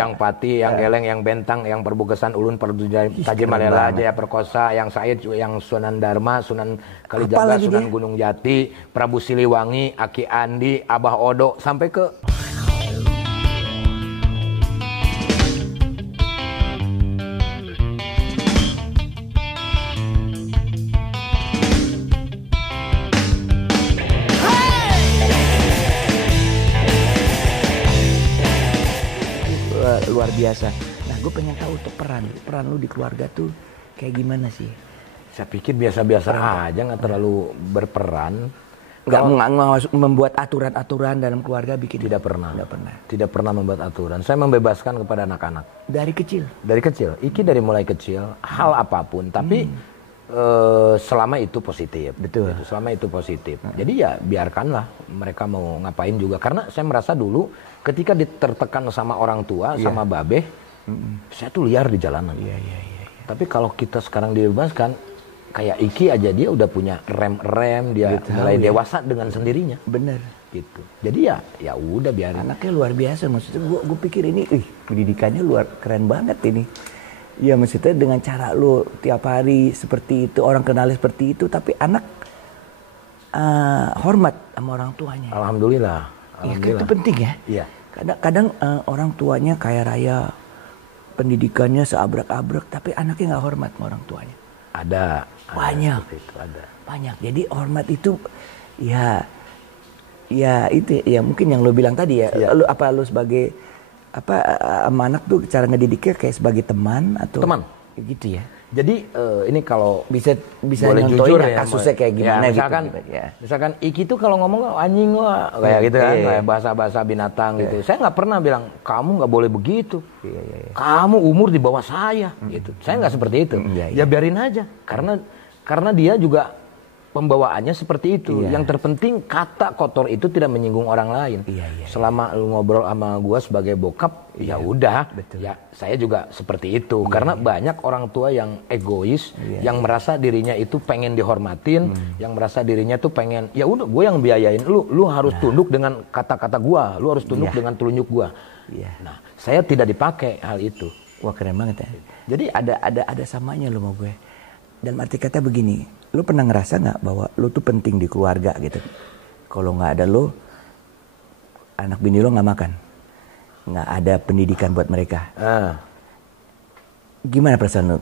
Yang Pati, yang Geleng, yang Bentang, yang Perbukesan, Ulun, Tajimalela, Jaya Perkosa, yang Said, yang Sunan Dharma, Sunan Kalijaga, Sunan Gunung Jati, Prabu Siliwangi, Aki Andi, Abah Odo, sampai ke luar biasa. Nah, gue pengen tahu tuh peran lu di keluarga tuh kayak gimana sih? Saya pikir biasa-biasa aja, nggak terlalu berperan. Nggak membuat aturan-aturan dalam keluarga bikin? Tidak pernah. Tidak pernah membuat aturan. Saya membebaskan kepada anak-anak. Dari kecil? Dari kecil. Iki dari mulai kecil, hal apapun. Tapi selama itu positif. Betul. Gitu, selama itu positif. Jadi ya biarkanlah mereka mau ngapain juga. Karena saya merasa dulu ketika ditertekan sama orang tua, sama babeh, saya tuh liar di jalanan. Tapi kalau kita sekarang dibebaskan, kayak Iki aja dia udah punya rem, dia mulai dewasa dengan sendirinya. Bener. Gitu. Jadi ya udah biarin. Anaknya luar biasa, maksudnya gue pikir ini, pendidikannya keren banget ini. Ya maksudnya dengan cara lu tiap hari seperti itu, orang kenalnya seperti itu, tapi anak hormat sama orang tuanya. Alhamdulillah. Iya, itu penting ya. Iya. Kadang orang tuanya kaya raya, pendidikannya seabrek-abrek, tapi anaknya nggak hormat sama orang tuanya. Ada. Banyak. Itu ada. Banyak. Jadi hormat itu ya itu ya mungkin yang lo bilang tadi ya. Lu sebagai sama anak tuh cara ngedidiknya kayak sebagai teman atau teman gitu ya. Jadi ini kalau bisa boleh jujur ya, kasusnya kayak gimana ya, misalkan, gitu. Misalkan Iki tuh kalau ngomong anjing wah kayak gitu kan, kayak bahasa-bahasa binatang gitu. Saya nggak pernah bilang kamu nggak boleh begitu. Kamu umur di bawah saya gitu. Saya nggak seperti itu. Ya biarin aja karena dia juga pembawaannya seperti itu. Yang terpenting kata kotor itu tidak menyinggung orang lain. Selama lu ngobrol sama gua sebagai bokap, ya udah. Ya saya juga seperti itu. Karena banyak orang tua yang egois, yang merasa dirinya itu pengen dihormatin, yang merasa dirinya tuh pengen, ya udah gua yang biayain lu harus tunduk dengan kata-kata gua, lu harus tunduk dengan telunjuk gua. Nah, saya tidak dipakai hal itu. Wah, keren banget ya. Jadi ada samanya lu sama gue. Dan arti kata begini, lu pernah ngerasa nggak bahwa lu tuh penting di keluarga gitu? Kalau nggak ada lu, anak bini lu nggak makan, nggak ada pendidikan buat mereka. Gimana perasaan lu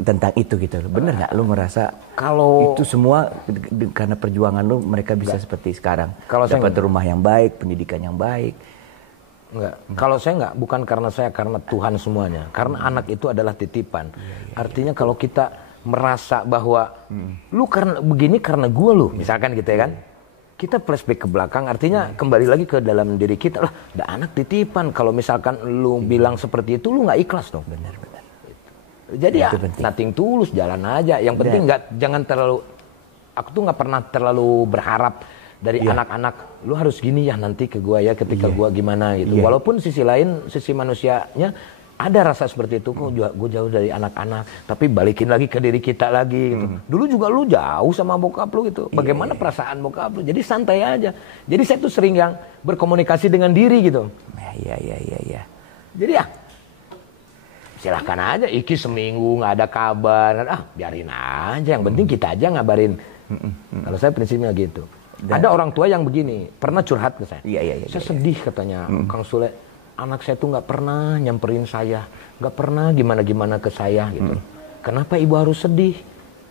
tentang itu gitu? Bener nggak lu ngerasa kalau itu semua karena perjuangan lu mereka bisa seperti sekarang? Kalau dapat rumah yang baik, pendidikan yang baik. Enggak. Kalau saya enggak, bukan karena saya, karena Tuhan semuanya. Karena anak itu adalah titipan. Artinya kalau kita merasa bahwa lu karena begini karena gue lu, misalkan gitu ya kan, kita flashback ke belakang, artinya kembali lagi ke dalam diri kita lah, ada anak titipan. Kalau misalkan lu bilang seperti itu, lu nggak ikhlas dong. Benar. Jadi ya nothing tulus, jalan aja. Yang penting jangan terlalu, aku tuh nggak pernah terlalu berharap dari anak-anak, lu harus gini ya nanti ke gua ya ketika gua gimana gitu. Walaupun sisi lain, sisi manusianya ada rasa seperti itu, kok gue jauh dari anak-anak, tapi balikin lagi ke diri kita lagi gitu. Dulu juga lu jauh sama bokap lu gitu. Bagaimana perasaan bokap lu? Jadi santai aja. Jadi saya tuh sering yang berkomunikasi dengan diri gitu. Iya. Jadi ya silahkan aja. Iki seminggu nggak ada kabar, biarin aja. Yang penting kita aja ngabarin. Kalau saya prinsipnya gitu. Ada orang tua yang begini, pernah curhat ke saya. Saya sedih katanya, Kang Sule. Anak saya tuh nggak pernah nyamperin saya, nggak pernah gimana ke saya gitu. Kenapa ibu harus sedih?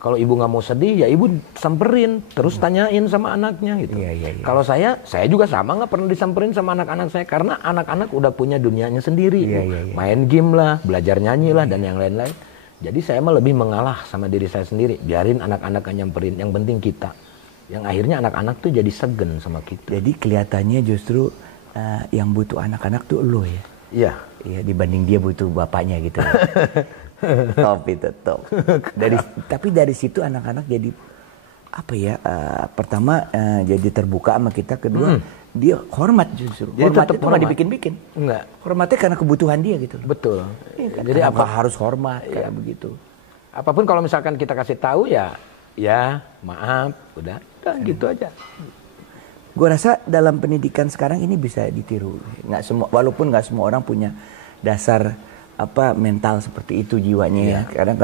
Kalau ibu nggak mau sedih, ya ibu samperin, terus tanyain sama anaknya gitu. Kalau saya juga sama, nggak pernah disamperin sama anak-anak saya karena anak-anak udah punya dunianya sendiri, main game lah, belajar nyanyi lah dan yang lain-lain. Jadi saya mah lebih mengalah sama diri saya sendiri, biarin anak-anak nyamperin, yang penting kita. Yang akhirnya anak-anak tuh jadi segen sama kita. Jadi kelihatannya justru yang butuh anak-anak tuh lo ya. Iya, dibanding dia butuh bapaknya gitu. Top itu top. Tapi dari situ anak-anak jadi apa ya? Pertama jadi terbuka sama kita, kedua dia hormat justru. Hormat itu nggak dibikin-bikin. Enggak. Hormatnya karena kebutuhan dia gitu. Betul. Jadi apa harus hormat kayak begitu. Apapun kalau misalkan kita kasih tahu ya maaf, udah gitu aja. Gue rasa dalam pendidikan sekarang ini bisa ditiru. Walaupun nggak semua orang punya dasar mental seperti itu jiwanya ya. Kadang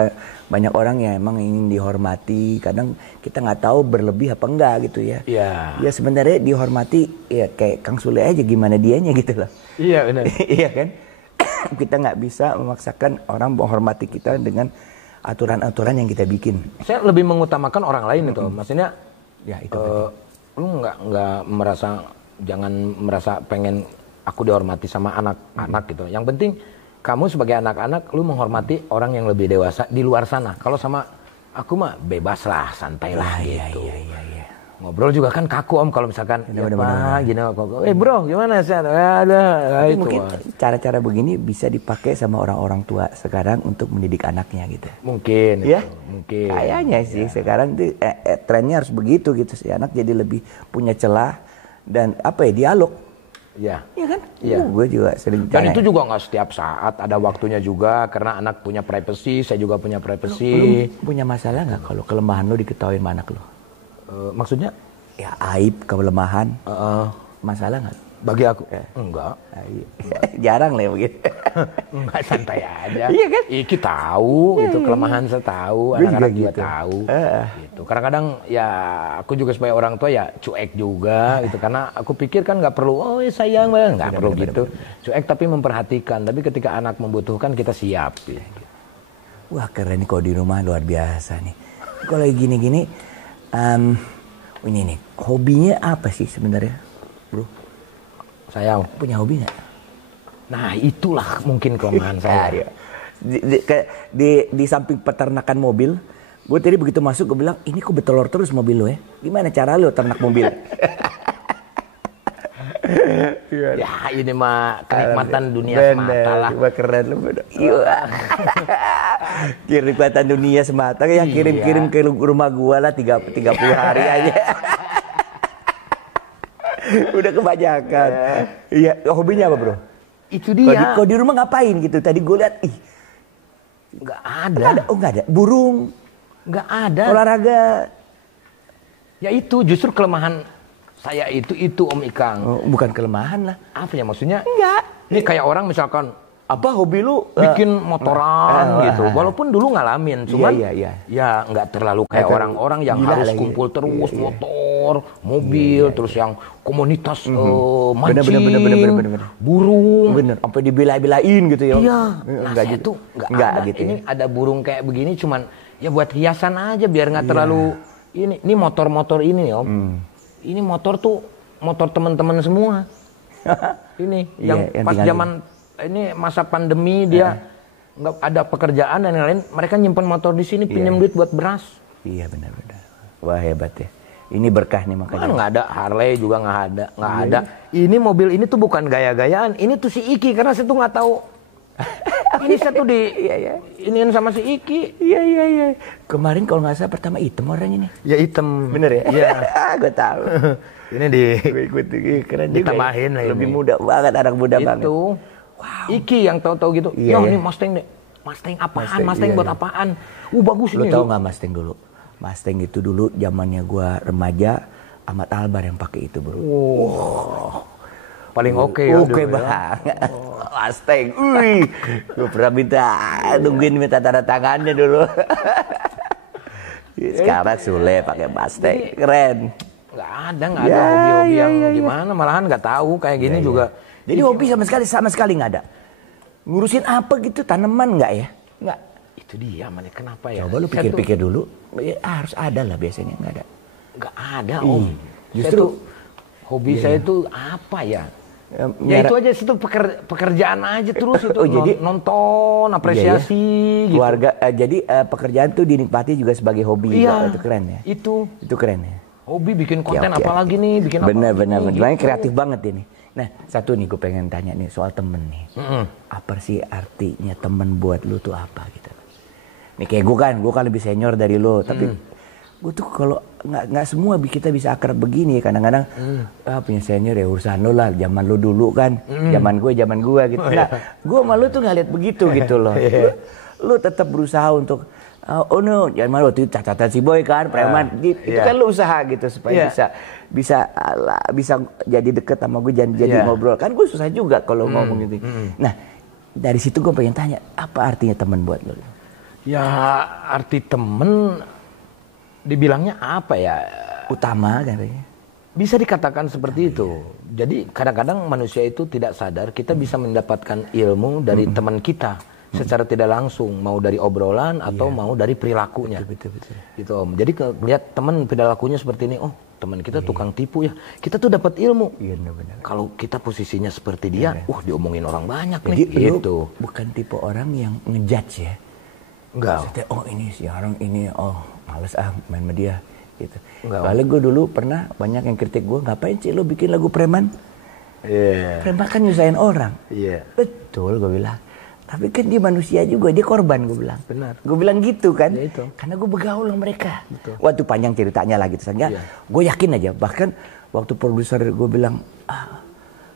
banyak orang yang emang ingin dihormati, kadang kita nggak tahu berlebih apa enggak gitu ya. Ya sebenarnya dihormati ya kayak Kang Sule aja gimana dianya gitu loh. Iya benar. Iya kan? Kita nggak bisa memaksakan orang menghormati kita dengan aturan-aturan yang kita bikin. Saya lebih mengutamakan orang lain itu, maksudnya ya itu. Lu nggak merasa, jangan merasa pengen aku dihormati sama anak-anak gitu. Yang penting kamu sebagai anak-anak, lu menghormati orang yang lebih dewasa di luar sana. Kalau sama aku mah bebas lah, santai lah gitu. Iya. Ngobrol juga kan kaku Om kalau misalkan, gini, bro gimana sih? Tapi mungkin cara-cara begini bisa dipakai sama orang-orang tua sekarang untuk mendidik anaknya gitu. Mungkin. Ya, mungkin. Kayaknya sih sekarang tuh trennya harus begitu gitu sih. Anak jadi lebih punya celah dan dialog. Iya kan? Iya. Gue juga sering. Dan itu juga nggak setiap saat, ada waktunya juga karena anak punya privacy, saya juga punya privacy. Lu punya masalah nggak kalau kelemahan lu diketahuin sama anak lu? Maksudnya? Ya aib, kelemahan. Masalah nggak? Bagi aku? Enggak. Jarang lah ya begitu. Enggak, santai aja. Iya kan? Iki tahu, itu kelemahan saya tahu, anak-anak juga tahu. Gitu. Kadang-kadang ya aku juga sebagai orang tua ya cuek juga gitu, karena aku pikir kan nggak perlu sayang banget, nggak perlu gitu. Cuek tapi memperhatikan, tapi ketika anak membutuhkan kita siap. Gitu. Wah keren nih kalau di rumah, luar biasa nih. Kalau gini-gini, ini nih hobinya apa sih sebenarnya, bro? Saya punya hobi nggak? Nah itulah mungkin kelemahan saya. Di samping peternakan mobil, gue tadi begitu masuk gue bilang, ini kok bertelur terus mobil lo ya? Gimana cara lo ternak mobil? Ya ini mah kenikmatan dunia semata lah. Keren lo. Kenikmatan dunia semata, yang kirim-kirim ke rumah gue lah 30 hari aja. Udah kebanyakan. Iya, hobinya apa bro? Itu dia. Kalau di rumah ngapain gitu? Tadi gue lihat, nggak ada. Oh nggak ada. Burung. Nggak ada. Olahraga. Ya itu justru kelemahan saya itu Om Ikang. Oh, bukan kelemahan lah. Apa ya maksudnya? Enggak. Ini kayak orang misalkan, apa hobi lu bikin motoran gitu. Walaupun dulu ngalamin, cuman ya nggak terlalu kayak orang-orang yang harus kumpul terus motor, mobil, terus yang komunitas mancing, burung, sampai dibela-belain gitu ya. Iya. Nah saya tuh nggak gitu. Ini ada burung kayak begini, cuman ya buat hiasan aja biar nggak terlalu ini motor-motor ini Om. Ini motor tuh motor teman-teman semua. Ini yang pas zaman ini masa pandemi dia nggak ada pekerjaan dan lain-lain, mereka nyimpen motor di sini, pinjam duit buat beras. Iya benar-benar. Wah hebat ya. Ini berkah nih makanya. Nggak ada Harley juga nggak ada. Ini mobil ini tuh bukan gaya-gayaan, ini tuh si Iki karena saya tuh nggak tahu. Ini saya tuh iniin sama si Iki. Iya. Kemarin kalau nggak salah pertama hitam warnanya nih. Ya hitam. Bener ya? Iya. Gue tahu. Ini keren ditambahin juga. Lebih muda banget, anak muda banget. Itu. Wow. Iki yang tahu-tahu gitu. Ini Mustang deh. Mustang apaan? Mustang buat apaan? Bagus ini. Lo tau nggak Mustang dulu? Mustang itu dulu zamannya gua remaja, Ahmad Albar yang pakai itu bro. Paling oke banget. Mustang. Gue pernah minta tanda tangannya dulu. Sekarang Sule pakai Mustang. Keren. Nggak ada hobi-hobi yang gimana. Malahan nggak tahu kayak gini juga. Jadi hobi sama sekali nggak ada. Ngurusin apa gitu, tanaman nggak ya? Nggak. Itu dia, mana kenapa ya? Coba lu pikir-pikir dulu. Harus ada lah biasanya, nggak ada. Nggak ada Om. Justru hobi saya itu apa ya? Ya itu aja, itu pekerjaan aja terus itu. Jadi nonton, apresiasi. Gitu. Keluarga. Jadi pekerjaan tuh dinikmati juga sebagai hobi. Iya. Itu keren ya. Itu keren ya. Hobi bikin konten apalagi nih, bikin bener. Gitu. Kreatif banget ini. Nah, satu nih gue pengen tanya nih soal temen nih. Apa sih artinya temen buat lu tuh apa gitu? Nih kayak gue kan lebih senior dari lu, tapi gue tuh kalau nggak semua kita bisa akrab begini. Kadang-kadang punya senior ya urusan lu lah. Zaman lu dulu kan, zaman gue gitu. Nah, gue malu tuh nggak lihat begitu gitu loh. Lu tetap berusaha untuk jangan malu tuh catatan si Boy kan, preman. Itu kan lu usaha gitu supaya bisa jadi deket sama gue, jadi ngobrol. Kan gue susah juga kalau ngomong gitu. Nah, dari situ gue pengen tanya, apa artinya teman buat lo? Ya arti temen dibilangnya apa ya? Utama katanya. Bisa dikatakan seperti itu. Jadi kadang-kadang manusia itu tidak sadar kita bisa mendapatkan ilmu dari teman kita secara tidak langsung, mau dari obrolan atau mau dari perilakunya. Betul. Gitu Om. Jadi lihat teman perilakunya seperti ini, oh teman kita tukang tipu ya. Kita tuh dapat ilmu. Iya benar. Kalau kita posisinya seperti dia, diomongin orang banyak jadi nih. Gitu. Bukan tipe orang yang ngejudge ya. Enggak. Maksudnya, oh ini si orang ini, males main sama dia. Gitu. Soalnya gue dulu pernah banyak yang kritik gue, ngapain sih lo bikin lagu preman? Preman kan nyusahin orang. Betul gue bilang. Tapi kan dia manusia juga, dia korban gue bilang. Benar. Gue bilang gitu kan. Ya itu. Karena gue bergaul sama mereka. Betul. Waktu panjang ceritanya lah gitu. Sehingga gue yakin aja. Bahkan waktu produser gue bilang,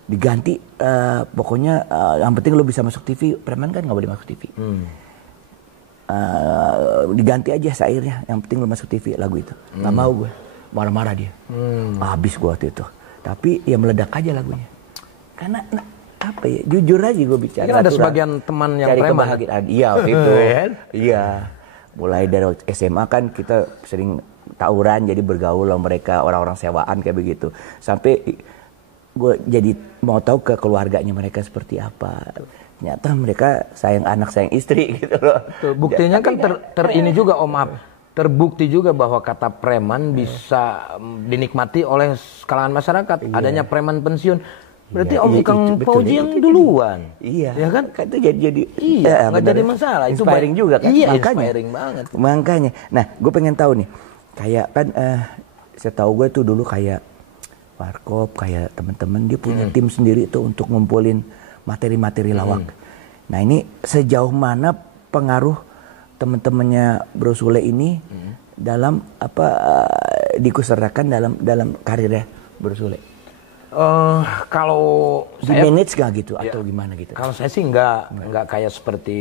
diganti pokoknya yang penting lo bisa masuk TV. Preman kan gak boleh masuk TV. Diganti aja syairnya, yang penting lu masuk TV lagu itu. Nggak mau gue, marah-marah dia. Habis gue waktu itu. Tapi ya meledak aja lagunya. Karena apa ya? Jujur aja gue bicara. Kan ada sebagian teman yang preman. Iya waktu itu. Iya. Mulai dari SMA kan kita sering tawuran, jadi bergaul sama mereka, orang-orang sewaan kayak begitu. Sampai gue jadi mau tahu ke keluarganya mereka seperti apa. Ternyata mereka sayang anak, sayang istri gitu loh. Buktinya kan ini juga Om Ab. Terbukti juga bahwa kata preman bisa dinikmati oleh kalangan masyarakat. Adanya preman pensiun. Berarti Om Ikang Fauzi yang duluan. Iya. Ya kan? Itu jadi nggak jadi masalah. Itu inspiring juga kan? Iya, inspiring banget. Makanya. Nah, gue pengen tahu nih. Kayak kan setahu gue tuh dulu kayak Warkop, kayak teman-teman dia punya tim sendiri tuh untuk ngumpulin materi-materi lawak. Nah ini sejauh mana pengaruh teman-temannya Bro Sule ini dalam dikusertakan dalam karirnya Bro Sule? Kalau saya manage gak gitu atau gimana gitu? Kalau saya sih nggak kayak seperti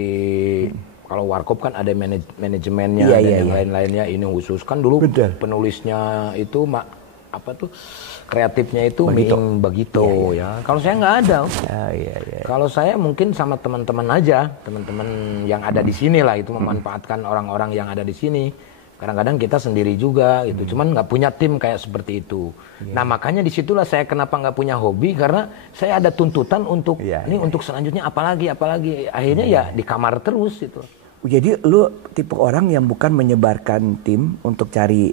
kalau Warkop kan ada manajemennya dan yang lain-lainnya. Ini khusus kan dulu penulisnya itu kreatifnya itu Bagito ya. Kalau saya nggak ada. Kalau saya mungkin sama teman-teman aja, teman-teman yang ada di sini lah itu memanfaatkan orang-orang yang ada di sini. Kadang-kadang kita sendiri juga gitu. Cuman nggak punya tim kayak seperti itu. Nah makanya disitulah saya kenapa nggak punya hobi, karena saya ada tuntutan untuk untuk selanjutnya apalagi. Akhirnya ya di kamar terus itu. Jadi lu tipe orang yang bukan menyebarkan tim untuk cari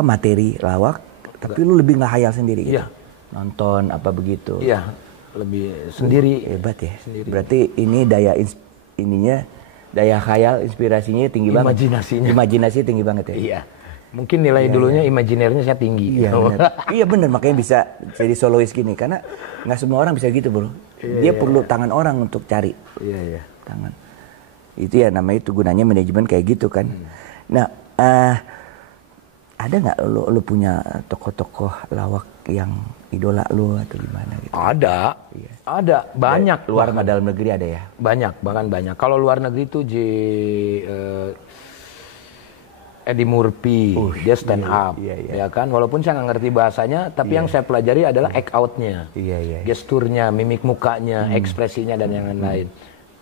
materi lawak. Tapi lu lebih ngehayal sendiri gitu? Nonton apa begitu? Iya, lebih sendiri. Hebat ya? Sendiri. Berarti ini daya khayal, inspirasinya tinggi banget? Imajinasi tinggi banget ya? Iya. Mungkin nilai dulunya imajinernya saya tinggi. Iya benar, makanya bisa jadi solois gini. Karena gak semua orang bisa gitu bro. Dia perlu tangan orang untuk cari. Iya. Tangan. Itu ya namanya itu gunanya manajemen kayak gitu kan. Nah, ada nggak lo punya tokoh-tokoh lawak yang idola lo atau gimana gitu? Ada banyak. Luar sama dalam negeri ada ya? Bahkan banyak. Kalau luar negeri itu Eddie Murphy, dia stand up, ya kan. Walaupun saya nggak ngerti bahasanya, tapi yang saya pelajari adalah act out-nya, gesturnya, mimik mukanya, ekspresinya dan yang lain-lain.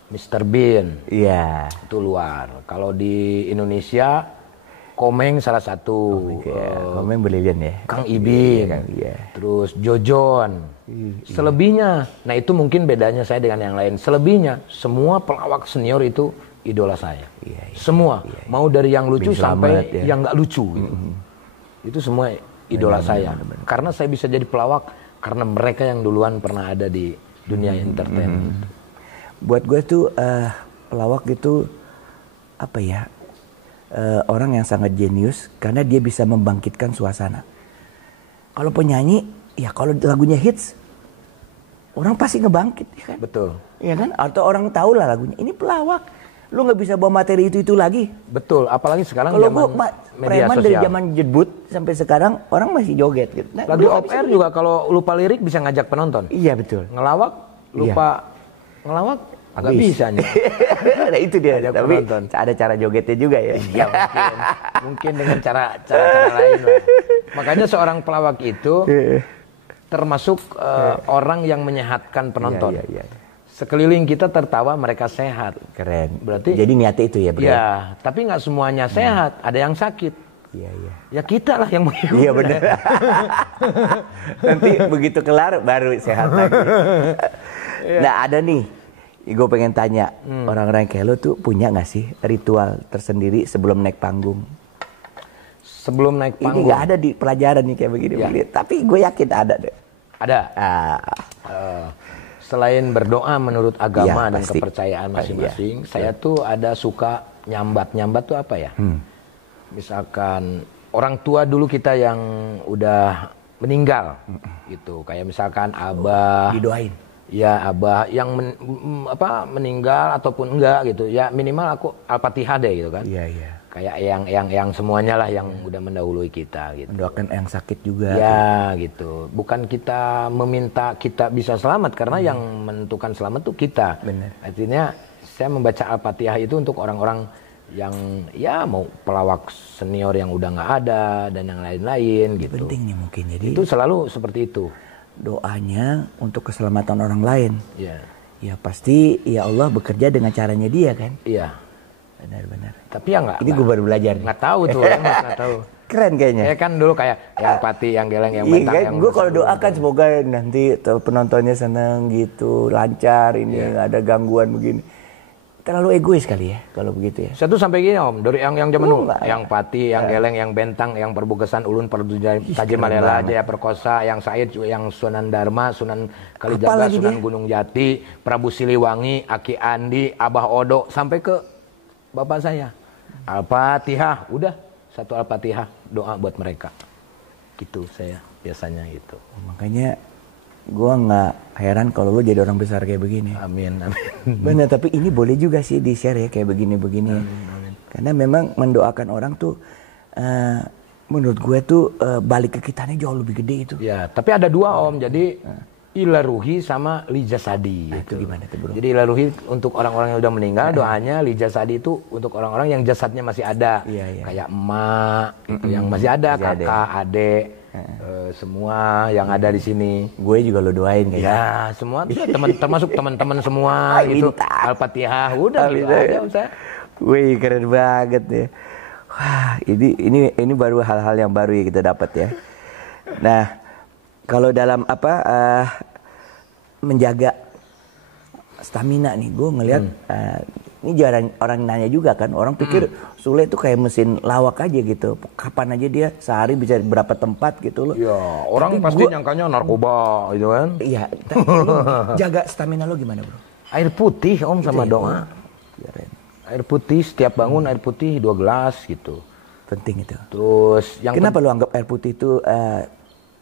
Mr. Bean, itu luar. Kalau di Indonesia Komeng salah satu. Komeng brilian ya. Kang Ibing. Terus Jojon. Selebihnya, nah itu mungkin bedanya saya dengan yang lain. Selebihnya, semua pelawak senior itu idola saya. Semua. Mau dari yang lucu sampai yang nggak lucu. Gitu. Itu semua idola saya. Karena saya bisa jadi pelawak karena mereka yang duluan pernah ada di dunia entertain. Buat gue tuh pelawak itu orang yang sangat jenius karena dia bisa membangkitkan suasana. Kalau penyanyi, ya kalau lagunya hits, orang pasti ngebangkit, ya kan? Betul. Ya kan? Atau orang tahu lah lagunya. Ini pelawak, lu nggak bisa bawa materi itu lagi. Betul. Apalagi sekarang kalau zaman media preman sosial. dari zaman jebut sampai sekarang orang masih joget. Gitu. Nah, lagu off air juga kalau lupa lirik bisa ngajak penonton. Iya betul. Ngelawak ngelawak. Agak bisa nih. Nah itu dia. Tapi ada cara jogetnya juga ya. Iya mungkin dengan cara lain lah. Makanya seorang pelawak itu termasuk orang yang menyehatkan penonton. sekeliling kita tertawa, mereka sehat. Keren. Berarti jadi niatnya itu ya, Bro? Ya, tapi nggak semuanya sehat. Ada yang sakit. Iya, iya. Ya kita lah yang menghibur. Iya benar. Nanti begitu kelar baru sehat lagi. Nah ada nih, gue pengen tanya, orang-orang kayak lo tuh punya nggak sih ritual tersendiri sebelum naik panggung? Sebelum naik panggung? Ini nggak ada di pelajaran nih kayak begini, tapi gue yakin ada deh. Ada. Selain berdoa menurut agama dan pasti. kepercayaan masing-masing, saya tuh ada suka nyambat tuh apa ya? Misalkan orang tua dulu kita yang udah meninggal, gitu. Kayak misalkan abah. Didoain. Ya abah yang meninggal ataupun enggak gitu. Ya minimal aku Al-Fatihah deh gitu kan. Iya, iya. Kayak yang semuanya lah yang udah mendahului kita gitu. Mendoakan yang sakit juga. Ya gitu. Bukan kita meminta kita bisa selamat karena yang menentukan selamat tuh kita. Benar. Artinya saya membaca Al-Fatihah itu untuk orang-orang yang ya mau pelawak senior yang udah nggak ada dan yang lain-lain gitu. Penting nih mungkin jadi. Itu selalu seperti itu. Doanya untuk keselamatan orang lain. Iya. Ya pasti ya Allah bekerja dengan caranya dia kan. Iya. Benar-benar. Tapi ya nggak. Ini gue baru belajar. Nggak tahu tuh, nggak tahu. Keren kayaknya. Ya kan dulu kayak yang pati, yang geleng, yang bentang. Iya, gue kalau doakan semoga nanti penontonnya seneng gitu, lancar ini, nggak ada gangguan begini. Terlalu egois kali ya kalau begitu ya. Saya tuh sampai gini Om, dari yang zaman dulu, yang pati, yang geleng, yang bentang, yang perbukesan, ulun, Tajem Malela, Jaya Perkosa, yang Said, yang Sunan Dharma, Sunan Kalijaga, Sunan Gunung Jati, Prabu Siliwangi, Aki Andi, Abah Odo, sampai ke bapak saya. Al-Fatihah, udah satu Al-Fatihah doa buat mereka. Gitu saya biasanya gitu. Makanya gue nggak heran kalau lo jadi orang besar kayak begini. Amin, amin. Benar, tapi ini boleh juga sih di share ya kayak begini-begini. Amin. Karena memang mendoakan orang tuh menurut gue tuh balik ke kitanya jauh lebih gede itu. Ya, tapi ada dua Om. Jadi ila ruhi sama li jasadi. Itu gimana tuh Bro? Jadi ila ruhi untuk orang-orang yang udah meninggal, doanya li jasadi itu untuk orang-orang yang jasadnya masih ada. Iya. Kayak emak gitu, yang masih ada, kakak, adik, semua yang ada di sini. Gue juga lo doain kayaknya. Ya, semua termasuk teman-teman semua gitu. Al-Fatihah udah gitu aja saya. Wih, keren banget ya. Wah, ini baru hal-hal yang baru ya kita dapat ya. Nah, kalau dalam menjaga stamina nih, gue ngelihat ini jarang orang nanya juga kan. Orang pikir Sule itu kayak mesin lawak aja gitu. Kapan aja dia sehari bisa berapa tempat gitu loh. Iya, orang pasti nyangkanya narkoba gitu kan. Iya, jaga stamina lo gimana Bro? Air putih Om sama doa. Air putih setiap bangun air putih 2 gelas gitu. Penting itu. Terus yang kenapa lo anggap air putih itu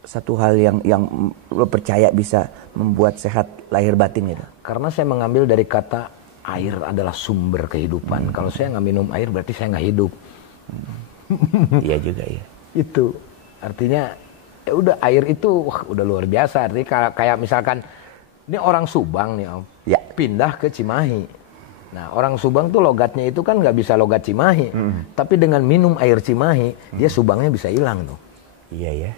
satu hal yang lo percaya bisa membuat sehat lahir batin gitu? Karena saya mengambil dari kata air adalah sumber kehidupan. Kalau saya nggak minum air berarti saya nggak hidup. Iya juga ya. Itu artinya ya udah air itu udah luar biasa. Artinya kayak misalkan ini orang Subang nih Om, ya. Pindah ke Cimahi. Nah orang Subang tuh logatnya itu kan nggak bisa logat Cimahi, tapi dengan minum air Cimahi dia Subangnya bisa hilang tuh. Iya ya.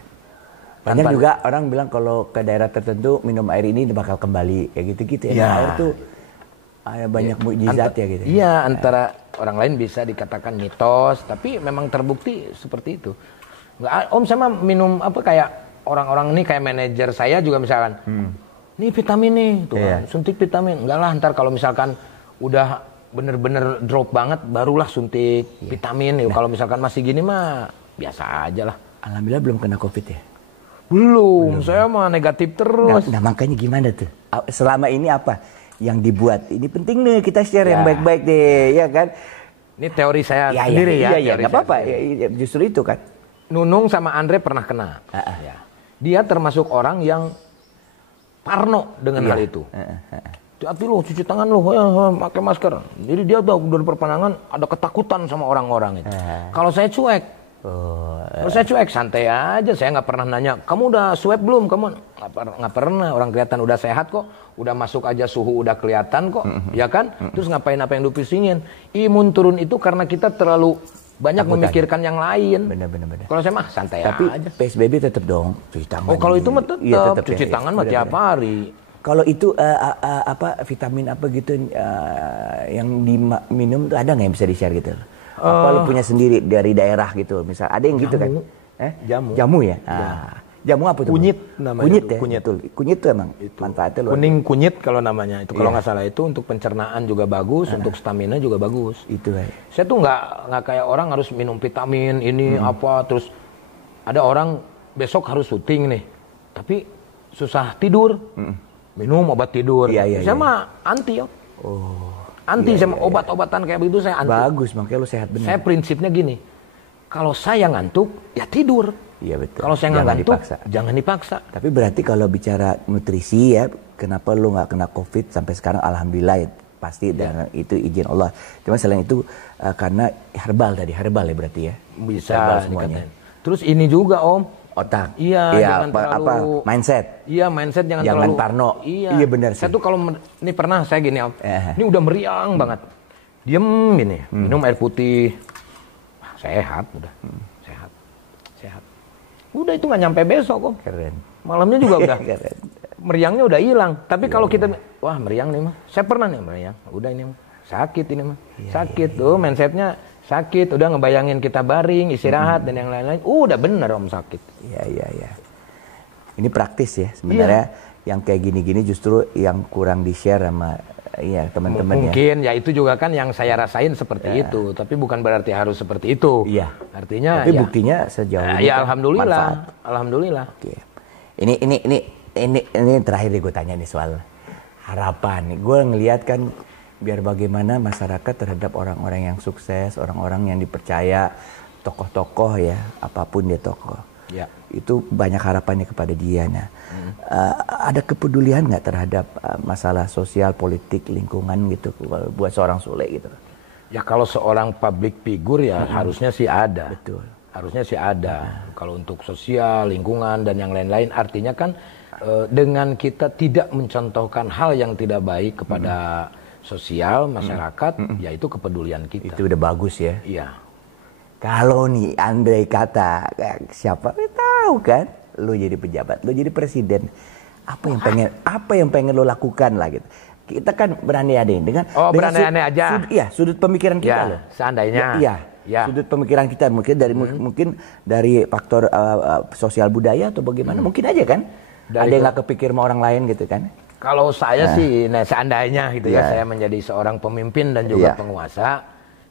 Banyak juga orang bilang kalau ke daerah tertentu minum air ini bakal kembali kayak gitu-gitu ya. Ya. Air tuh ada banyak mukjizat ya gitu. Iya, antara orang lain bisa dikatakan mitos, tapi memang terbukti seperti itu. Nggak, Om sama minum kayak orang-orang ini kayak manajer saya juga misalkan, nih vitamin nih, tuh kan, suntik vitamin. Enggak lah, ntar kalau misalkan udah bener-bener drop banget, barulah suntik vitamin. Nah, kalau misalkan masih gini mah biasa aja lah. Alhamdulillah belum kena COVID ya? Belum. Saya mah negatif terus. Nah makanya gimana tuh? Selama ini apa yang dibuat? Ini penting nih kita share yang baik-baik deh, ya kan? Ini teori saya sendiri ya. Iya, nggak apa-apa. Ya, justru itu kan. Nunung sama Andre pernah kena. Ya. Dia termasuk orang yang parno dengan hal itu. Hati-hati lo, cuci tangan lo, pakai masker. Jadi dia udah dari perpandangan ada ketakutan sama orang-orang itu. Kalau saya cuek. Terus saya cuek, santai aja. Saya nggak pernah nanya, kamu udah swab belum? Kamu nggak pernah. Orang kelihatan udah sehat kok, udah masuk aja suhu udah kelihatan kok, ya kan? Terus ngapain apa yang dipusingin? Imun turun itu karena kita terlalu banyak memikirkan yang lain. Bener. Kalau saya mah santai tapi aja. PSBB tetap dong, cuci tangan. Oh kalau itu mah tetap, tetap cuci tangan mah tiap hari. Kalau itu apa vitamin apa gitu yang diminum tuh ada nggak yang bisa di-share gitu? Apa lu punya sendiri dari daerah gitu? Misal ada yang jamu. gitu kan? Jamu ya? Jamu apa tuh? Kunyit namanya. Kunyit ya? Kunyit. Betul. Kunyit tuh emang itu. Manfaatnya luar. Kuning kunyit kalau namanya. Itu kalau nggak salah itu untuk pencernaan juga bagus, untuk stamina juga bagus. Itu ya. Saya tuh nggak kayak orang harus minum vitamin ini apa, terus ada orang besok harus syuting nih, tapi susah tidur. Minum obat tidur. Saya mah anti. Anti sama obat-obatan kayak begitu saya anti. Bagus, makanya lu sehat benar. Saya prinsipnya gini, kalau saya ngantuk ya tidur. Iya betul. Kalau saya nggak ngantuk, jangan dipaksa. Tapi berarti kalau bicara nutrisi ya, kenapa lu nggak kena COVID sampai sekarang? Alhamdulillah ya, pasti dan itu izin Allah. Cuma selain itu karena herbal ya berarti ya. Bisa semuanya. Terus ini juga Om. Otak. Iya, jangan terlalu mindset. Iya, mindset jangan terlalu parno. Iya benar sih. Saya tuh kalau ini pernah saya gini Om. Ini udah meriang banget. Diem ini, minum air putih. Sehat udah. Sehat. Udah itu nggak nyampe besok Om. Keren. Malamnya juga udah. Keren. Meriangnya udah hilang. Tapi kalau kita wah meriang nih mah. Saya pernah nih meriang. Udah ini mah. Sakit ini mah. Sakit tuh mindsetnya. Sakit, udah ngebayangin kita baring, istirahat dan yang lain-lain. Udah bener Om sakit. Iya. Ini praktis ya sebenarnya. Yang kayak gini-gini justru yang kurang di-share sama teman-teman ya. Mungkin ya itu juga kan yang saya rasain seperti itu, tapi bukan berarti harus seperti itu. Iya. Artinya tapi buktinya sejauh ini ya alhamdulillah. Manfaat. Alhamdulillah. Oke. Ini terakhir gue tanya nih soal harapan. Gue ngelihat kan biar bagaimana masyarakat terhadap orang-orang yang sukses, orang-orang yang dipercaya, tokoh-tokoh ya, apapun dia tokoh. Ya. Itu banyak harapannya kepada dia. Nah, ada kepedulian nggak terhadap masalah sosial, politik, lingkungan gitu buat seorang Sule gitu? Ya kalau seorang public figure ya harusnya sih ada. Betul. Harusnya sih ada. Kalau untuk sosial, lingkungan dan yang lain-lain artinya kan dengan kita tidak mencontohkan hal yang tidak baik kepada sosial, masyarakat, yaitu kepedulian kita. Itu udah bagus ya. Iya. Kalau nih andai kata siapa tahu kan, lu jadi pejabat, lu jadi presiden, apa yang pengen lu lakukan lah gitu. Kita kan berandai-andai dengan berandai-andai aja. Sudut pemikiran kita loh. Seandainya. Ya. Sudut pemikiran kita mungkin dari faktor sosial budaya atau bagaimana, mungkin aja kan. Ada yang nggak kepikir sama orang lain gitu kan. Kalau saya sih, seandainya gitu ya, saya menjadi seorang pemimpin dan juga penguasa,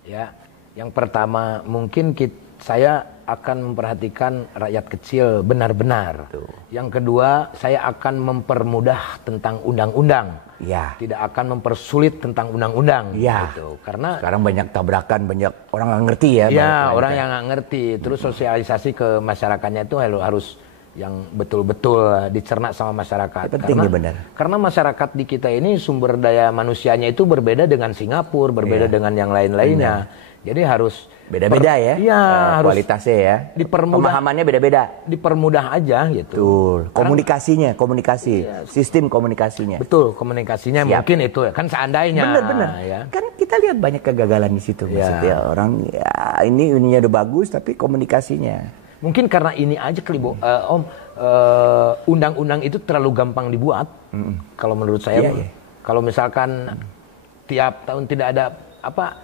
ya. Yang pertama mungkin saya akan memperhatikan rakyat kecil benar-benar. Yang kedua, saya akan mempermudah tentang undang-undang. Ya. Tidak akan mempersulit tentang undang-undang. Ya. Gitu. Karena sekarang banyak tabrakan, banyak orang nggak ngerti ya. Ya, orang yang nggak ngerti. Terus sosialisasi ke masyarakatnya itu harus yang betul-betul dicerna sama masyarakat. Penting ya benar. Karena masyarakat di kita ini sumber daya manusianya itu berbeda dengan Singapura, berbeda dengan yang lain-lainnya. Jadi harus beda-beda ya. Iya, harus kualitasnya ya. Pemahamannya beda-beda. Dipermudah aja gitu. Betul. Komunikasi, sistem komunikasinya. Betul, komunikasinya mungkin itu kan seandainya. Benar-benar. Ya. Kan kita lihat banyak kegagalan di situ maksudnya orang ininya udah bagus tapi komunikasinya. Mungkin karena ini aja kali Om, undang-undang itu terlalu gampang dibuat. Kalau menurut saya, kalau misalkan tiap tahun tidak ada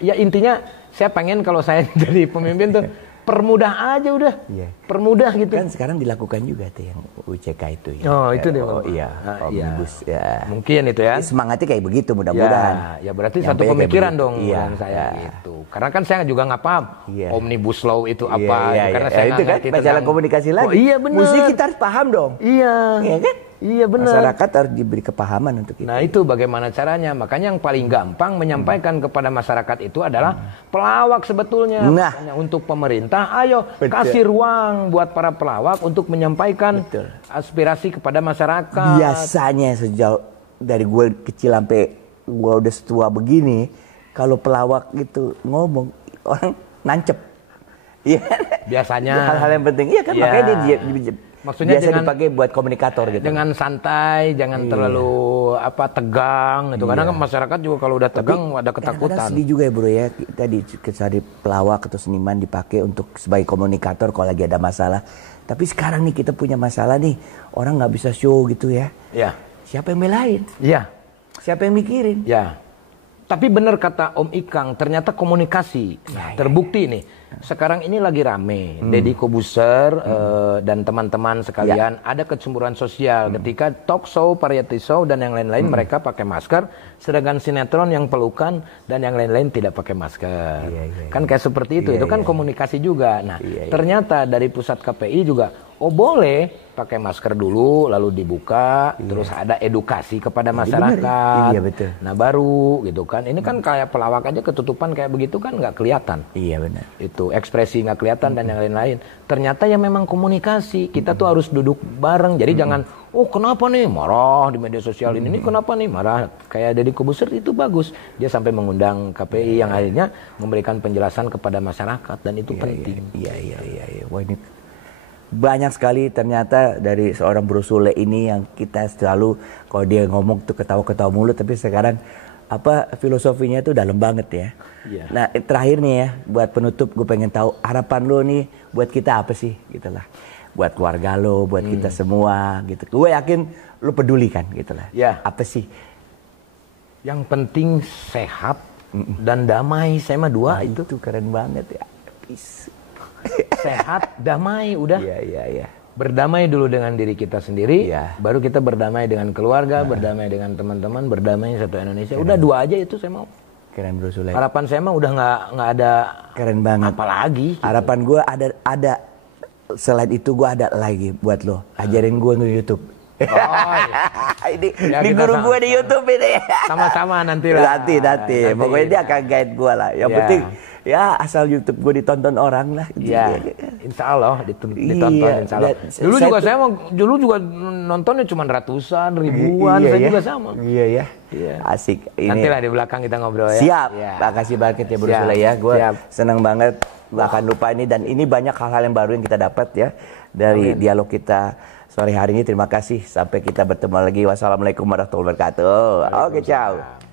ya intinya saya pengen kalau saya jadi pemimpin tuh permudah aja udah, permudah gitu. Kan sekarang dilakukan juga tuh yang UCK itu. Ya. Oh itu deh. Omnibus ya. Mungkin itu ya. Semangatnya kayak begitu mudah-mudahan. Ya berarti satu pemikiran dong saya itu. Karena kan saya juga nggak paham Omnibus Law itu apa. Karena saya itu kan masalah komunikasi lagi. Oh iya benar. Mesti kita harus paham dong. Iya kan? Iya benar. Masyarakat harus diberi kepahaman untuk itu. Nah itu bagaimana caranya? Makanya yang paling gampang menyampaikan kepada masyarakat itu adalah pelawak sebetulnya. Makanya untuk pemerintah, ayo kasih ruang buat para pelawak untuk menyampaikan aspirasi kepada masyarakat. Biasanya sejauh dari gue kecil sampai gue udah setua begini, kalau pelawak gitu ngomong orang nancep. Iya. Biasanya. Hal-hal yang penting. Iya kan makanya dia maksudnya biasa dipakai buat komunikator gitu. Dengan santai, jangan terlalu tegang gitu. Karena kan masyarakat juga kalau udah tegang ada ketakutan. Sedih juga ya bro ya. Kita di pelawak atau seniman dipakai untuk sebagai komunikator kalau lagi ada masalah. Tapi sekarang nih kita punya masalah nih, orang nggak bisa show gitu ya. Iya. siapa yang belain? Iya. Siapa yang mikirin? Ya. Tapi benar kata Om Ikang, ternyata komunikasi. Terbukti nih. Sekarang ini lagi rame. Deddy Kobuser dan teman-teman sekalian ada kecemburuan sosial ketika talk show, variety show dan yang lain-lain mereka pakai masker, sedangkan sinetron yang pelukan dan yang lain-lain tidak pakai masker. Kan kayak seperti itu. Itu kan komunikasi juga. Nah, ternyata dari pusat KPI juga boleh pakai masker dulu, lalu dibuka, terus ada edukasi kepada masyarakat. Iya, betul. Nah baru gitu kan, ini kan kayak pelawak aja ketutupan kayak begitu kan nggak kelihatan. Iya benar. Itu ekspresi nggak kelihatan dan yang lain-lain. Ternyata ya memang komunikasi, kita tuh harus duduk bareng. Jadi jangan, kenapa nih marah di media sosial ini kenapa nih marah. Kayak Deddy Kobuser itu bagus, dia sampai mengundang KPI yang akhirnya memberikan penjelasan kepada masyarakat dan itu penting. Iya. Wah ini banyak sekali ternyata dari seorang Bro Sule ini yang kita selalu kalau dia ngomong tuh ketawa-ketawa mulut, tapi sekarang filosofinya tuh dalam banget ya. Nah terakhir nih ya, buat penutup gue pengen tahu harapan lo nih buat kita apa sih gitu lah, buat keluarga lo, buat kita semua gitu. Gue yakin lo peduli kan gitu lah. Apa sih? Yang penting sehat dan damai. Saya mah dua itu tuh keren banget ya. Peace. Sehat, damai, udah. Iya. Berdamai dulu dengan diri kita sendiri, baru kita berdamai dengan keluarga, berdamai dengan teman-teman, berdamai satu Indonesia. Udah dua aja itu saya mau. Keren Bro Sule. Harapan saya mah udah nggak ada. Keren banget. Apalagi. Gitu. Harapan gue ada selain itu gue ada lagi buat lo. Ajarin gue nge-YouTube. Ini guru gue di YouTube ini. Sama-sama nanti lah. Nanti. Pokoknya dia akan guide gue lah. Yang penting ya asal YouTube gue ditonton orang lah. Insya Allah ditonton insya Allah. Dulu juga nontonnya cuma ratusan, ribuan. Saya juga sama. Iya. Asik. Nanti lah di belakang kita ngobrol ya. Siap. Makasih banget ya Bro Sule ya. Gue senang banget. Gak akan lupa ini, dan ini banyak hal-hal yang baru yang kita dapat ya dari dialog kita sore hari ini. Terima kasih. Sampai kita bertemu lagi. Wassalamualaikum warahmatullahi wabarakatuh. Oke, ciao.